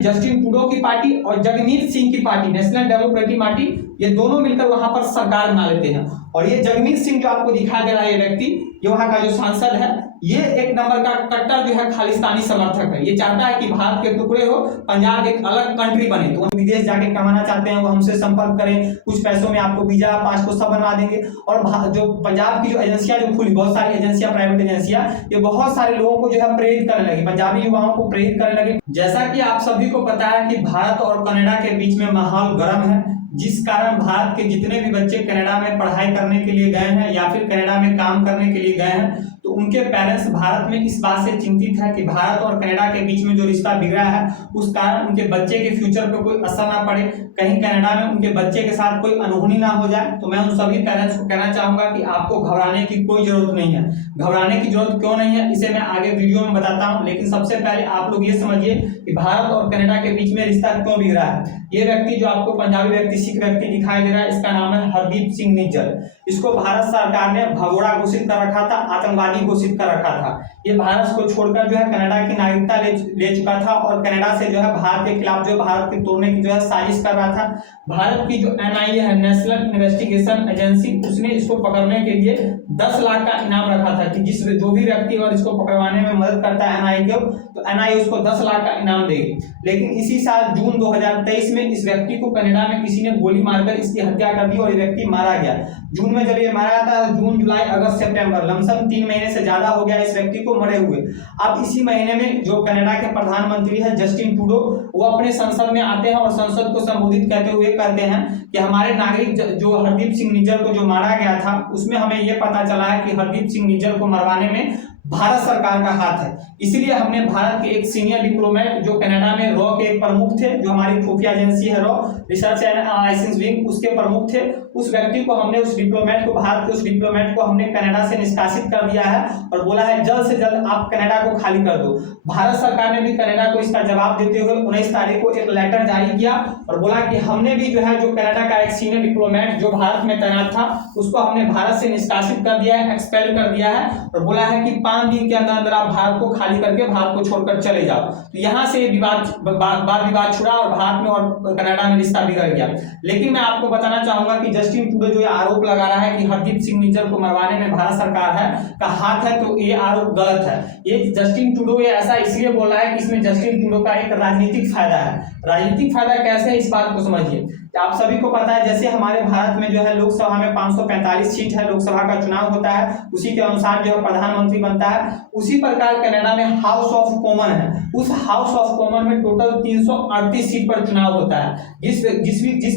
Justin Trudeau की party और जगमीत सिंह की पार्टी नेशनल डेमोक्रेटिक पार्टी, ये दोनों मिलकर वहां पर सरकार बना लेते हैं। और ये जगमीत सिंह जो आपको दिखाई दे रहा है, ये व्यक्ति, ये वहां का जो सांसद है, ये एक नंबर का कट्टर जो है खालिस्तानी समर्थक है। ये चाहता है कि भारत के टुकड़े हो, पंजाब एक अलग कंट्री बने। तो वो विदेश जाके कमाना चाहते हैं, वो हमसे संपर्क करें, कुछ पैसों में आपको वीजा पासपोर्ट सब बनवा देंगे। और जो पंजाब की जो एजेंसियां जो खुली, बहुत सारी एजेंसियां, प्राइवेट एजेंसियां, ये बहुत सारे लोगों को जो है प्रेरित करने लगी, पंजाबी युवाओं को प्रेरित करने लगे। जैसा कि आप सभी को पता है कि भारत और कनाडा के बीच में माहौल गर्म है, जिस कारण भारत के जितने भी बच्चे कनाडा में पढ़ाई करने के लिए गए हैं या फिर कनाडा में काम करने के लिए गए हैं, तो उनके पेरेंट्स भारत में इस बात से चिंतित है कि भारत और कनाडा के बीच में जो रिश्ता बिगड़ा है, उस कारण उनके बच्चे के फ्यूचर पे कोई असर ना पड़े, कहीं कनाडा में उनके बच्चे के साथ कोई अनहोनी ना हो जाए। तो मैं उन सभी पेरेंट्स को कहना चाहूंगा कि आपको घबराने की कोई जरूरत नहीं है। घबराने की जरूरत क्यों नहीं है, इसे मैं आगे वीडियो में बताता हूं। लेकिन सबसे पहले आप लोग ये समझिए कि भारत और कनाडा के बीच में रिश्ता क्यों बिगड़ा है। ये व्यक्ति जो आपको पंजाबी व्यक्ति, सिख व्यक्ति दिखाई दे रहा है, इसका नाम है हरदीप सिंह निज्जर। इसको भारत सरकार ने भगोड़ा घोषित कर रखा था, आतंकवादी घोषित कर रखा था। ये भारत को छोड़कर जो है कनाडा की नागरिकता ले चुका था और कनाडा से जो है भारत के खिलाफ जो भारत के तोड़ने की जो है साजिश कर रहा था। भारत की जो NIA है, नेशनल इन्वेस्टिगेशन एजेंसी, उसने इसको पकड़ने के लिए 10 लाख का इनाम रखा था कि जो भी व्यक्ति और इसको पकड़वाने में मदद करता है NIA को, तो NIA उसको 10 लाख का इनाम देगी। लेकिन इसी साल जून 2023 में इस व्यक्ति को कनाडा में किसी ने गोली मारकर इसकी हत्या कर दी और ये व्यक्ति मारा गया। जून में जब ये मारा था, जून, जुलाई, अगस्त, सितंबर, लमसम 3 महीने से ज्यादा हो गया इस व्यक्ति को मरे हुए। अब इसी महीने में जो कनाडा के प्रधानमंत्री है जस्टिन ट्रूडो, वो अपने संसद में आते हैं और संसद को संबोधित करते हुए कहते हैं कि हमारे नागरिक जो हरदीप सिंह निज्जर को जो मारा गया था, उसमें हमें यह पता चला है कि हरदीप सिंह निज्जर को मरवाने में भारत सरकार का हाथ है। इसलिए हमने भारत के एक सीनियर डिप्लोमेट जो कनाडा में रॉ के एक प्रमुख थे, जो हमारी खुफिया एजेंसी है raw, research and analysis wing, उसके प्रमुख थे, उस व्यक्ति को हमने, उस डिप्लोमेट को, भारत के उस डिप्लोमेट को हमने कनाडा से निष्कासित कर दिया है और बोला है जल्द से जल्द आप कनाडा को खाली कर दो। भारत सरकार ने भी कनाडा को इसका जवाब देते हुए 19 तारीख को एक लेटर जारी किया और बोला कि हमने भी जो है, जो कनाडा का एक सीनियर डिप्लोमेट जो भारत में तैनात था, उसको हमने भारत से निष्कासित कर दिया है, एक्सपेल कर दिया है और बोला है कि 5 दिन के अंदर आप भारत को खाली करके भारत को छोड़कर चले जाओ। तो यहाँ से वाद विवाद छुड़ा और भारत में और कनाडा में रिश्ता बिगड़ गया। लेकिन मैं आपको बताना चाहूंगा कि जस्टिन ट्रूडो जो आरोप लगा रहा है कि हरदीप सिंह निज्जर को मरवाने में भारत सरकार का हाथ है, तो ये आरोप गलत है। ये जस्टिन ट्रूडो ये ऐसा इसलिए बोल रहा है कि इसमें जस्टिन ट्रूडो का एक राजनीतिक फायदा है। राजनीतिक फायदा कैसे है, इस बात को समझिए। आप सभी को पता है, जैसे हमारे भारत में जो है लोकसभा में 545 सीट है, लोकसभा का चुनाव होता है, उसी के अनुसार जो है प्रधानमंत्री बनता है। उसी प्रकार कनाडा में हाउस ऑफ कॉमन है, उस हाउस ऑफ कॉमन में टोटल 338 सीट पर चुनाव होता है। जिस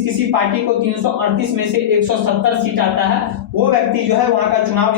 किसी पार्टी को 338 में से 170 सीट आता है, वो व्यक्ति जो है वहां का चुनाव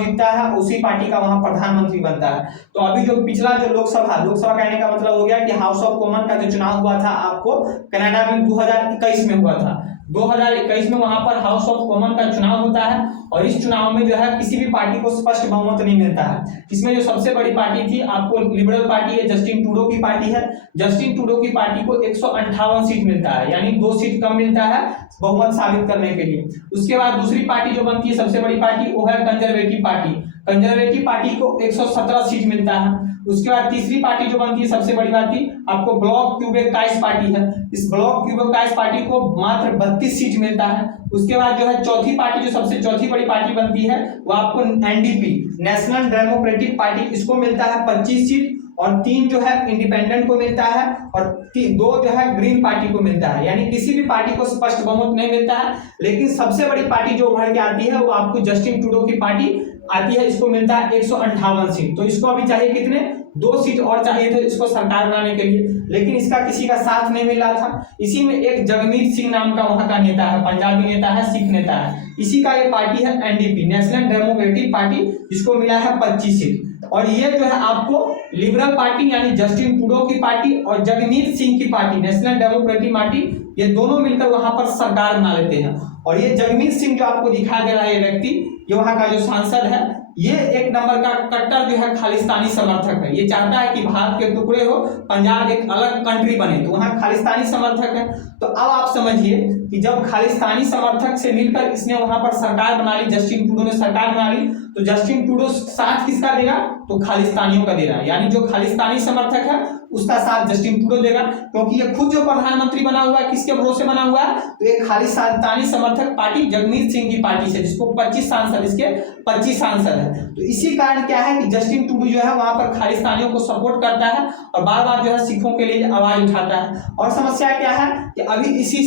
जीतता है, उसी पार्टी का वहां प्रधानमंत्री बनता है। तो अभी जो पिछला जो लोकसभा कहने का मतलब हो गया कि हाउस ऑफ कॉमन का जो चुनाव हुआ था आपको कनाडा में 2021 में हुआ था। 2021 में वहां पर हाउस ऑफ कॉमन का चुनाव होता है और इस चुनाव में जो है किसी भी पार्टी को स्पष्ट बहुमत नहीं मिलता है। इसमें जो सबसे बड़ी पार्टी थी आपको लिबरल पार्टी है, जस्टिन ट्रूडो की पार्टी है। जस्टिन ट्रूडो की पार्टी को 158 सीट मिलता है, यानी 2 सीट कम मिलता है बहुमत साबित करने के लिए। उसके बाद दूसरी पार्टी जो बनती है सबसे बड़ी पार्टी, वो है कंजर्वेटिव पार्टी। कंजर्वेटिव पार्टी को 117 सीट मिलता है। उसके बाद तीसरी पार्टी जो बनती है सबसे बड़ी पार्टी, आपको ब्लॉक क्यूबेकाइस पार्टी है। इस ब्लॉक क्यूबेकाइस पार्टी को मात्र 32 सीट मिलता है। उसके बाद जो है चौथी पार्टी, जो सबसे चौथी बड़ी पार्टी बनती है, वो आपको NDP, नेशनल डेमोक्रेटिक पार्टी, इसको मिलता है 25 सीट और 3 जो है इंडिपेंडेंट को मिलता है और 2 जो है ग्रीन पार्टी को मिलता है। यानी किसी भी पार्टी को स्पष्ट बहुमत नहीं मिलता है। लेकिन सबसे बड़ी पार्टी जो उभर के आती है वो आपको जस्टिन ट्रूडो की पार्टी आती है, इसको मिलता है 158 सीट। तो इसको अभी चाहिए कितने, 2 सीट और चाहिए थे इसको सरकार बनाने के लिए, लेकिन इसका किसी का साथ नहीं मिल रहा था। इसी में एक जगमीत सिंह नाम का वहां का नेता है, पंजाबी नेता है, सिख नेता है, इसी का ये पार्टी है NDP, नेशनल डेमोक्रेटिक पार्टी, इसको मिला है 25 सीट। और ये जो है आपको लिबरल पार्टी यानी जस्टिन ट्रूडो की पार्टी और जगमीत सिंह की पार्टी नेशनल डेमोक्रेटिक पार्टी, ये दोनों मिलकर वहां पर सरकार बना लेते हैं। और ये जगमीत सिंह जो आपको दिखाई दे रहा है, ये व्यक्ति, ये वहां का जो सांसद है, ये एक नंबर का कट्टर जो है खालिस्तानी समर्थक है। ये चाहता है कि भारत के टुकड़े हो, पंजाब एक अलग कंट्री बने, तो वहां खालिस्तानी समर्थक है। तो अब आप समझिए कि जब खालिस्तानी समर्थक से मिलकर इसने वहां पर सरकार बना ली, जस्टिन ट्रूडो ने सरकार बना ली, तो जस्टिन ट्रूडो साथ किसका देगा, तो खालिस्तानियों का दे रहा है, यानी जो खालिस्तानी समर्थक है उसका साथ जस्टिन ट्रूडो देगा, क्योंकि ये खुद जो प्रधानमंत्री बना हुआ है किसके भरोसे बना हुआ है, तो एक खालिस्तानी समर्थक पार्टी जगमीत सिंह की पार्टी से, जिसको 25 सांसद, इसके 25 सांसद है। तो इसी कारण क्या है कि जस्टिन ट्रूडो जो है वहां पर खालिस्तानियों को सपोर्ट करता है और बार बार जो है सिखों के लिए आवाज उठाता है। और समस्या क्या है कि अभी इसी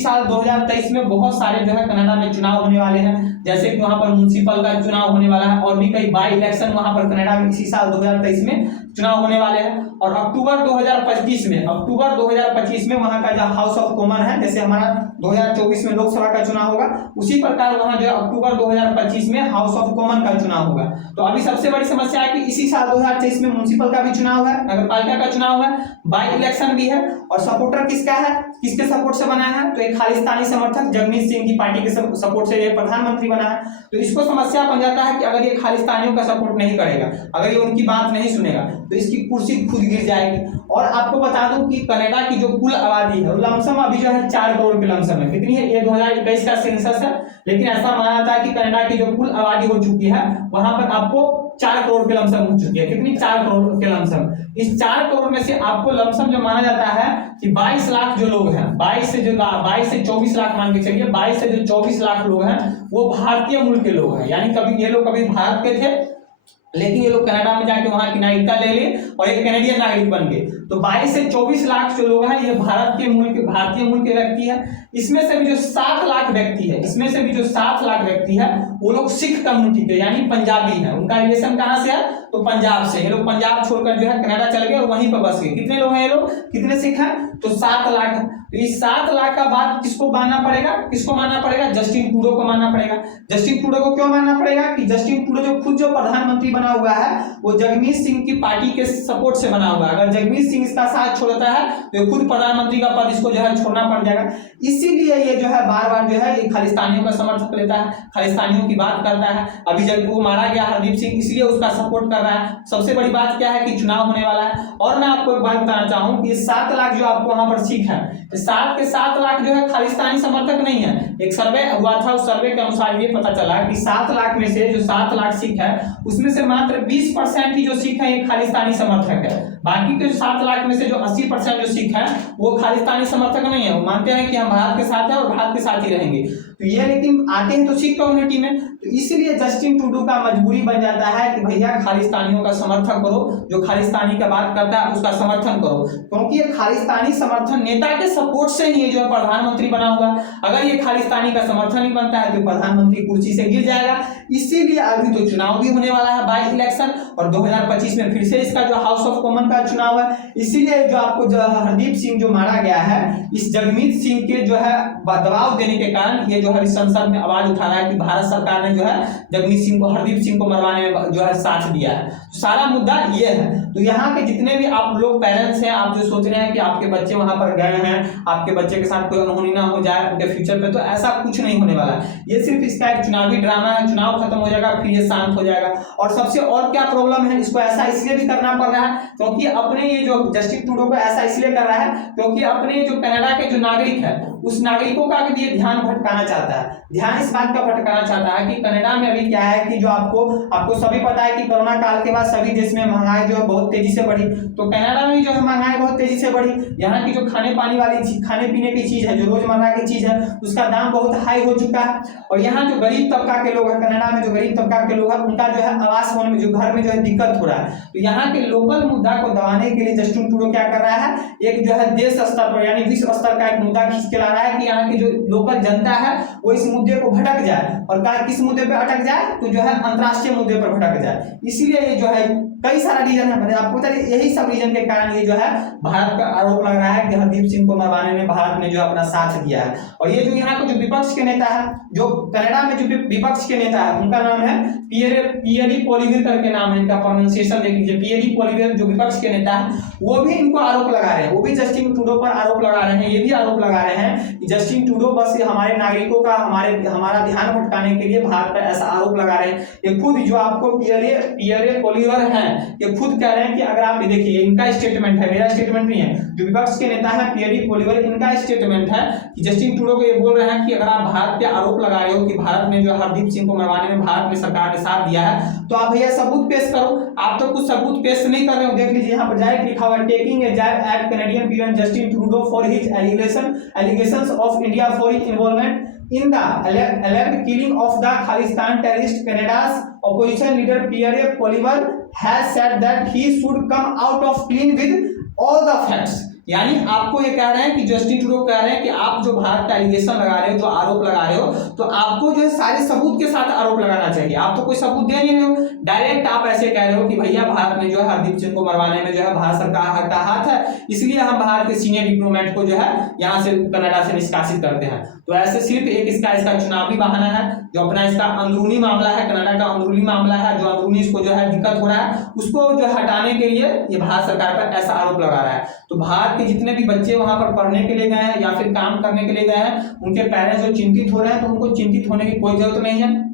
साल 2023 में बहुत सारे जो है कनाडा में चुनाव होने वाले हैं, जैसे कि वहां पर म्युनिसिपल का चुनाव होने वाला है और भी कई बाई इलेक्शन वहां पर कनाडा में इसी साल 2023 में चुनाव होने वाले हैं। और अक्टूबर 2025 में वहां का जो हाउस ऑफ कॉमन है, जैसे हमारा 2024 में लोकसभा का चुनाव होगा, उसी प्रकार वहां जो अक्टूबर 2025 में हाउस ऑफ कॉमन का चुनाव होगा। तो अभी सबसे बड़ी समस्या है कि इसी साल 2023 में म्युनिसिपल का भी चुनाव है, नगरपालिका का चुनाव है, बाई इलेक्शन भी है, और सपोर्टर किसका है, किसके सपोर्ट से बना है, तो एक खालिस्तानी समर्थक जगमीत सिंह की पार्टी के सपोर्ट से ये प्रधानमंत्री बना है। तो इसको समस्या बन जाता है कि अगर ये खालिस्तानियों का सपोर्ट नहीं करेगा, अगर ये उनकी बात नहीं सुनेगा, तो इसकी कुर्सी खुद गिर जाएगी। और आपको बता दूं कि कनाडा की जो कुल आबादी है, लमसम अभी जो है 4 करोड़ के लमसम है। कितनी है, ये 2021 का सेंसस है, लेकिन ऐसा माना जाता है कि कनाडा की जो कुल आबादी हो चुकी है वहां पर आपको 4 करोड़ के लमसम हो चुकी है। कितनी, 4 करोड़ के लमसम। इस 4 करोड़ में से आपको लमसम जो माना जाता है कि 22 लाख जो लोग हैं, 22 से 24 लाख मान के चलिए, 22 से जो 24 लाख लोग हैं वो भारतीय मूल के लोग हैं, यानी कभी ये लोग कभी भारत के थे, लेकिन ये लोग कनाडा में जाके वहां की नागरिकता ले लिए और एक कैनेडियन नागरिक बन गए। तो 22 से 24 लाख जो लोग हैं ये भारतीय मूल के व्यक्ति है। इसमें से भी जो 7 लाख व्यक्ति है वो लोग सिख कम्युनिटी के, यानी पंजाबी है। उनका रिलेशन कहां से है, तो पंजाब से। ये लोग पंजाब छोड़कर जो है कनाडा चल गए और वहीं पर बस गए। कितने लोग हैं ये लोग, कितने सिख हैं, तो 7 लाख है। तो इस 7 लाख का बात किसको मानना पड़ेगा, जस्टिन ट्रूडो को मानना पड़ेगा। जस्टिन ट्रूडो को क्यों मानना पड़ेगा कि जस्टिन ट्रूडो जो खुद जो प्रधानमंत्री बना हुआ है वो जगमीत सिंह की पार्टी के सपोर्ट से बना हुआ है। अगर जगमीत सिंह इसका साथ छोड़ता है तो खुद प्रधानमंत्री का पद इसको जो है छोड़ना पड़ जाएगा। इसीलिए ये जो है बार बार जो है ये खालिस्तानियों का समर्थन लेता है, खालिस्तानियों की बात करता है। अभी जब वो मारा गया हरदीप सिंह, इसलिए उसका सपोर्ट कर रहा है। सबसे बड़ी बात क्या है कि चुनाव होने वाला है। और मैं आपको एक बात बताना चाहूँ कि 7 लाख जो आपको वहां पर सिख है, 7 के 7 लाख जो है खालिस्तानी समर्थक नहीं है। एक सर्वे हुआ था, उस सर्वे के अनुसार ये पता चला कि 7 लाख में से जो 7 लाख सिख है उसमें से मात्र 20% ही जो सिख है ये खालिस्तानी समर्थक है। बाकी के 7 लाख में से जो 80% जो सिख है वो खालिस्तानी समर्थक नहीं है। वो मानते हैं कि हम भारत के साथ हैं और भारत के साथ ही रहेंगे। तो ये लेकिन आते हैं तो सिख कम्युनिटी में, तो इसलिए जस्टिन ट्रूडो का मजबूरी बन जाता है कि भैया खालिस्तानियों का समर्थन करो, जो खालिस्तानी का बात करता है उसका समर्थन करो, क्योंकि ये खालिस्तानी समर्थन नेता के सपोर्ट से ही जो है प्रधानमंत्री बना हुआ। अगर ये खालिस्तानी का समर्थन नहीं बनता है तो प्रधानमंत्री कुर्सी से गिर जाएगा। इसीलिए अभी तो चुनाव भी होने वाला है, बाई इलेक्शन, और 2025 में फिर से इसका जो हाउस ऑफ कॉमन का चुनाव है। इसीलिए जो आपको जो हरदीप सिंह जो मारा गया है, इस जगमीत सिंह के जो है दबाव देने के कारण ये जो है संसद में आवाज उठा रहा है कि भारत सरकार ने जो है जगमीत सिंह को, हरदीप सिंह को मरवाने में जो है साथ दिया है। तो सारा मुद्दा ये है। तो यहाँ के जितने भी आप लोग पेरेंट्स हैं, आप जो सोच रहे हैं कि आपके बच्चे वहां पर गए हैं, आपके बच्चे के साथ कोई अनहोनी ना हो जाए उनके फ्यूचर पे, तो ऐसा कुछ नहीं होने वाला है। ये सिर्फ इसका एक चुनावी ड्रामा है। चुनाव खत्म हो जाएगा फिर ये शांत हो जाएगा। और सबसे और क्या प्रॉब्लम है, इसको ऐसा इसलिए भी करना पड़ रहा है क्योंकि अपने ये जो जस्टिन ट्रूडो को ऐसा इसलिए कर रहा है क्योंकि अपने जो कनाडा के जो नागरिक है उस नागरिकों का भी ध्यान भटकाना चाहता है। ध्यान इस बात का भटकाना चाहता है कि कनाडा में अभी क्या है कि जो आपको सभी पता है कि कोरोना काल के बाद सभी देश में महंगाई जो है बहुत तेजी से बढ़ी। तो कनाडा में जो है महंगाई बहुत तेजी से बढ़ी। यहाँ की जो खाने पीने की चीज है, जो रोजमर्रा की चीज है, उसका दाम बहुत हाई हो चुका है। और यहाँ जो गरीब तबका के लोग हैं, कनाडा में जो गरीब तबका के लोग हैं, उनका जो है आवास होने में, जो घर में जो है दिक्कत हो रहा है। तो यहाँ के लोकल मुद्दा को दबाने के लिए जस्टिन ट्रूडो क्या कर रहा है, एक जो है देश स्तर पर यानी विश्व स्तर का एक मुद्दा खींच के ला रहा है कि यहाँ की जो लोकल जनता है वो इस मुद्दे को भटक जाए। और किस मुद्दे पे अटक जाए, तो जो है अंतरराष्ट्रीय मुद्दे पर भटक जाए। इसीलिए ये जो है कई सारा रीजन है, आपको बता यही सब रीजन के कारण ये जो है भारत का आरोप लग रहा है कि हरदीप सिंह को मरवाने में भारत ने जो अपना साथ दिया है। और ये जो यहाँ के जो विपक्ष के नेता है, जो कनाडा में जो विपक्ष के नेता है, उनका नाम है पियरी पोलिवेर करके नाम है, इनका प्रोनाउंसिएशन देख लीजिए, पियरी पोलिवेर जो विपक्ष के नेता है, वो भी इनको आरोप लगा रहे हैं, वो भी जस्टिन ट्रूडो पर आरोप लगा रहे हैं। ये भी आरोप लगा रहे हैं कि जस्टिन ट्रूडो बस हमारे नागरिकों का हमारा ध्यान भटकाने के लिए भारत पर ऐसा आरोप लगा रहे हैं। ये खुद जो आपको पियरे पोलिवेर है, ये खुद कह रहे हैं कि अगर आप देखिए, इनका स्टेटमेंट है, मेरा स्टेटमेंट नहीं है, जो विपक्ष के नेता है पियरी पोलिवर, इनका स्टेटमेंट है कि जस्टिन ट्रूडो को ये बोल रहे हैं कि अगर आप भारत पे आरोप लगा रहे हो कि भारत ने जो हरदीप सिंह को मरवाने में भारत में सरकार ने साथ दिया है, तो आप भैया सबूत पेश करो। आप तो कुछ सबूत पेश नहीं कर रहे हो। देख लीजिए यहाँ पर जायक लिखा हुआ है, taking a jab at Canadian PM Justin Trudeau for his allegations of India foreign involvement in the alleged killing of the Khalistan terrorist. Canada's opposition leader Pierre Poilievre has said that he should come out of clean with all the facts. यानी आपको ये कह रहे हैं कि Justin Trudeau कह रहे हैं कि आप जो भारत का एलिगेशन लगा रहे हो, जो आरोप लगा रहे हो, तो आपको जो है सारे सबूत के साथ आरोप लगाना चाहिए। आप तो कोई सबूत दे नहीं रहे हो, डायरेक्ट आप ऐसे कह रहे हो कि भैया भारत में जो है हरदीप सिंह को मरवाने में जो है भारत सरकार का हाथ है, इसलिए हम भारत के सीनियर डिप्लोमेट को जो है यहाँ से कनाडा से निष्कासित करते हैं। तो ऐसे सिर्फ एक इसका चुनावी बहाना है, जो अपना इसका अंदरूनी मामला है, कनाडा का अंदरूनी मामला है, जो अंदरूनी इसको जो है दिक्कत हो रहा है, उसको जो हटाने के लिए ये भारत सरकार पर ऐसा आरोप लगा रहा है। तो भारत के जितने भी बच्चे वहां पर पढ़ने के लिए गए हैं या फिर काम करने के लिए गए हैं, उनके पेरेंट्स जो चिंतित हो रहे हैं, तो उनको चिंतित होने की कोई जरूरत नहीं है।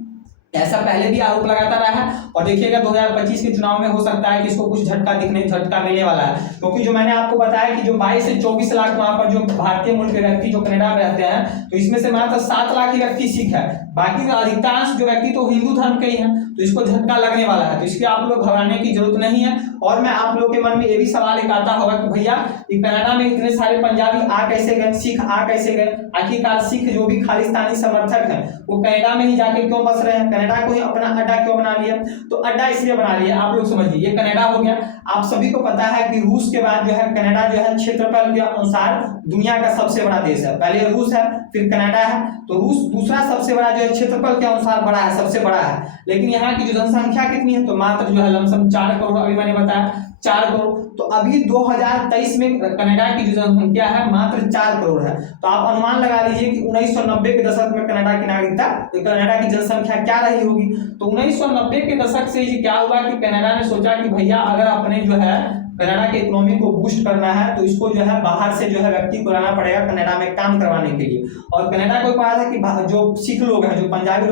ऐसा पहले भी आरोप लगाता रहा है और देखिएगा 2025 के चुनाव में हो सकता है कि इसको कुछ झटका मिलने वाला है, क्योंकि जो मैंने आपको बताया कि जो 22 से 24 लाख वहां पर जो भारतीय मूल के व्यक्ति जो कनाडा में रहते हैं, तो इसमें से मात्र 7 लाख ही व्यक्ति सिख है, बाकी अधिकांश जो व्यक्ति तो हिंदू धर्म के ही हैं, तो इसको झटका लगने वाला है। तो इसलिए आप लोग घबराने की जरूरत नहीं है। और मैं आप लोग के मन में ये भी सवाल एक आता होगा कि भैया कनाडा में इतने सारे पंजाबी आ कैसे गए, सिख आ कैसे गए? आखिरकार सिख जो भी खालिस्तानी समर्थक हैं वो कनाडा में ही जाके क्यों बस रहे हैं, कनाडा को ही अपना अड्डा क्यों बना लिया? तो अड्डा इसलिए बना लिया, आप लोग समझिए, ये कनाडा हो गया। आप सभी को पता है कि रूस के बाद जो है कनाडा जो है क्षेत्रफल के अनुसार दुनिया का सबसे बड़ा देश है। पहले रूस है, फिर कनाडा है, तो रूस दूसरा सबसे बड़ा जो है क्षेत्रफल के अनुसार बड़ा है, सबसे बड़ा है। लेकिन यहाँ की जो जनसंख्या कितनी है, तो मात्र जो है लमसम 4 करोड़, अभी मैंने बताया 4 करोड़। तो अभी 2023 में कनाडा की जो जनसंख्या है मात्र 4 करोड़ है। तो आप अनुमान लगा लीजिए कि 1990 के दशक में कनाडा की नागरिकता, कनाडा की जनसंख्या क्या रही होगी। तो 1990 के दशक से ही क्या हुआ कि कनाडा ने सोचा कि भैया अगर अपने जो है कनाडा के इकोनॉमी को बूस्ट करना है, तो इसको जो है बाहर से जो है व्यक्ति को लाना पड़ेगा कनाडा में काम करवाने के लिए। और कनाडा को कहा था कि जो सिख लोग हैं, जो पंजाबी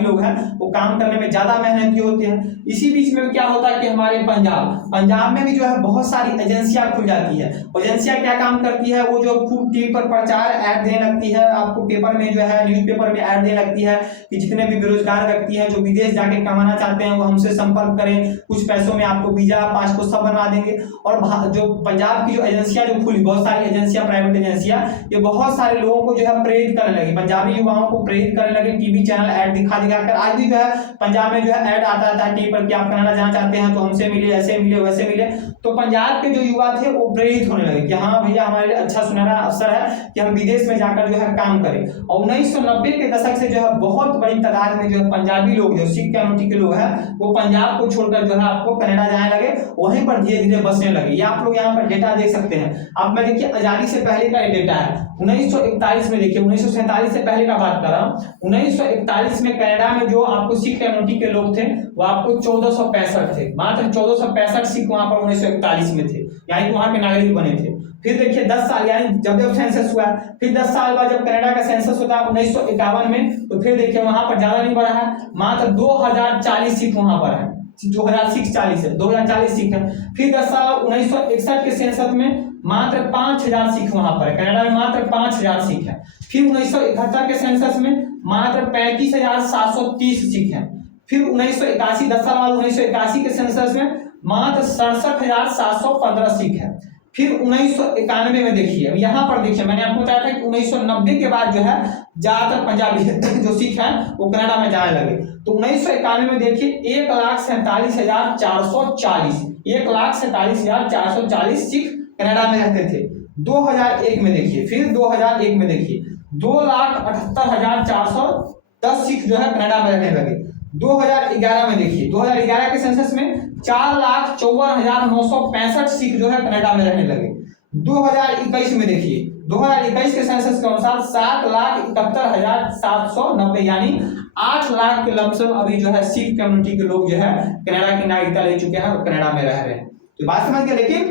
लोग हैं, वो काम करने में ज्यादा मेहनती होते हैं। इसी बीच में क्या होता है कि हमारे पंजाब में भी जो है बहुत सारी एजेंसियां खुल जाती है। एजेंसियां क्या काम करती है, वो जो खूब टीवी पर प्रचार ऐड देने लगती है, आपको पेपर में जो है न्यूज़पेपर में ऐड देने लगती है कि जितने भी बेरोजगार व्यक्ति हैं जो विदेश जाके कमाना चाहते हैं वो हमसे संपर्क करें, कुछ पैसों में आपको वीजा पासपोर्ट सब बनवा देंगे। और जो पंजाब की जो एजेंसियां जो खुली, बहुत सारी एजेंसियां, प्राइवेट एजेंसियां, ये बहुत सारे लोगों को जो है प्रेरित करने लगी, पंजाबी युवाओं को प्रेरित करने लगे। टीवी चैनल ऐड दिखा कर आज भी जो है पंजाब में जो है ऐड आता था टीवी पर कि आप कनाडा जाना चाहते हैं तो हमसे मिले, ऐसे मिले वैसे मिले। तो पंजाब के जो युवा थे वो प्रेरित होने लगे कि हाँ भैया हमारे लिए अच्छा सुनहरा अवसर है कि हम विदेश में जाकर जो है काम करें। और 1990 के दशक से जो है बहुत बड़ी तादाद में जो है पंजाबी लोग, जो सिख कम्युनिटी के लोग हैं, वो पंजाब को छोड़कर जो है आपको कनाडा जाने लगे, वहीं पर धीरे धीरे बसने लगे। ये आप लोग यहाँ पर डेटा देख सकते हैं। अब मैं देखिए आजादी से पहले का ये डेटा है 1941 में, देखिए 1947 से पहले का बात कर रहा हूँ। 1941 में कनाडा में जो आपको सिख कम्युनिटी के लोग थे वो आपको 1465 थे, मात्र 1465 सिख वहां पर 1941 में थे, यानी वहां के नागरिक बने थे। फिर देखिए 10 साल, यानी जब सेंसस हुआ, फिर 10 साल बाद जब कनाडा का सेंसस होता है 1951 में, तो फिर देखिए वहां पर ज्यादा नहीं बढ़ा है, मात्र 2040 सिख वहां पर है, 2040 है, 2040 सिख है। फिर 10 साल 1961 के सेंसस में मात्र 5000 सिख वहां पर है, कनाडा में मात्र 5000 सिख है। फिर 1971 के सेंसस में मात्र 35,730 सिख है। फिर 1981, 10 साल बाद 1981 के सेंसस में मात्र 67,715 सिख है। फिर 1991 में देखिए, यहाँ पर देखिए मैंने आपको बताया था कि 1990 के बाद जो है ज्यादातर पंजाबी जो सिख हैं वो कनाडा में जाने लगे। तो 1991 में देखिए 1,47,440 1,47,440 सिख कनाडा में रहते थे। 2001 में देखिए, फिर 2001 में देखिए 2,78,410 सिख जो है कनाडा में रहने लगे। 2011 में देखिए, 2011 के सेंसस में 4,54,965 सिख जो है कनाडा में रहने लगे। 2021 में देखिए, 2021 के सेंसस के अनुसार 7,71,790 यानी 8 लाख के लमसम अभी जो है सिख कम्युनिटी के लोग जो है कनाडा की नागरिकता ले चुके हैं और कनाडा में रह रहे हैं। तो बात समझ गए। लेकिन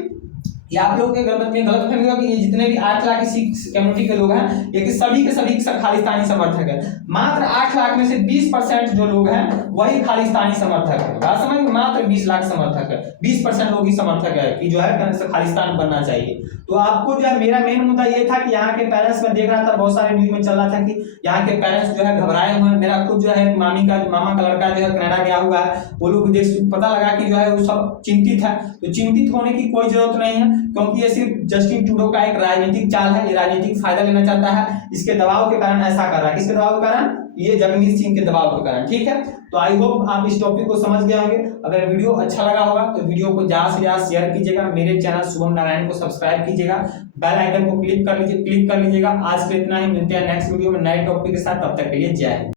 ये आप लोग के गलत फहमी होगा कि ये जितने भी 8 लाख की सिख कम्युनिटी के लोग हैं ये कि सभी के सभी खालिस्तानी समर्थक है। मात्र 8 लाख में से 20% जो लोग हैं वही खालिस्तानी समर्थक है। बात समझ में, मात्र 20 लाख समर्थक है, 20% लोग ही समर्थक है कि जो है खालिस्तान बनना चाहिए। तो आपको जो है मेरा मेन मुद्दा ये था कि यहाँ के पेरेंट्स में देख रहा था, बहुत सारे न्यूज में चल रहा था कि यहाँ के पेरेंट्स जो है घबराए हुए हैं। मेरा खुद जो है मामा का लड़का जो है कनाडा गया हुआ है, वो लोग देख पता लगा कि जो है वो सब चिंतित है। तो चिंतित होने की कोई जरूरत नहीं है, क्योंकि ये सिर्फ जस्टिन ट्रूडो का एक राजनीतिक चाल है। ये राजनीतिक फायदा लेना चाहता है, इसके दबाव के कारण ऐसा कर रहा है। किसके दबाव के कारण? ये जगमीत सिंह के दबाव के कारण। ठीक है, तो आई होप आप इस टॉपिक को समझ गए होंगे। अगर वीडियो अच्छा लगा होगा तो वीडियो को ज्यादा से ज्यादा शेयर कीजिएगा। मेरे चैनल शुभम नारायण को सब्सक्राइब कीजिएगा, बेल आइकन को क्लिक कर लीजिएगा। आज के इतना ही, मिलते हैं नेक्स्ट वीडियो में नए टॉपिक के साथ। तब तक के लिए जय हिंद।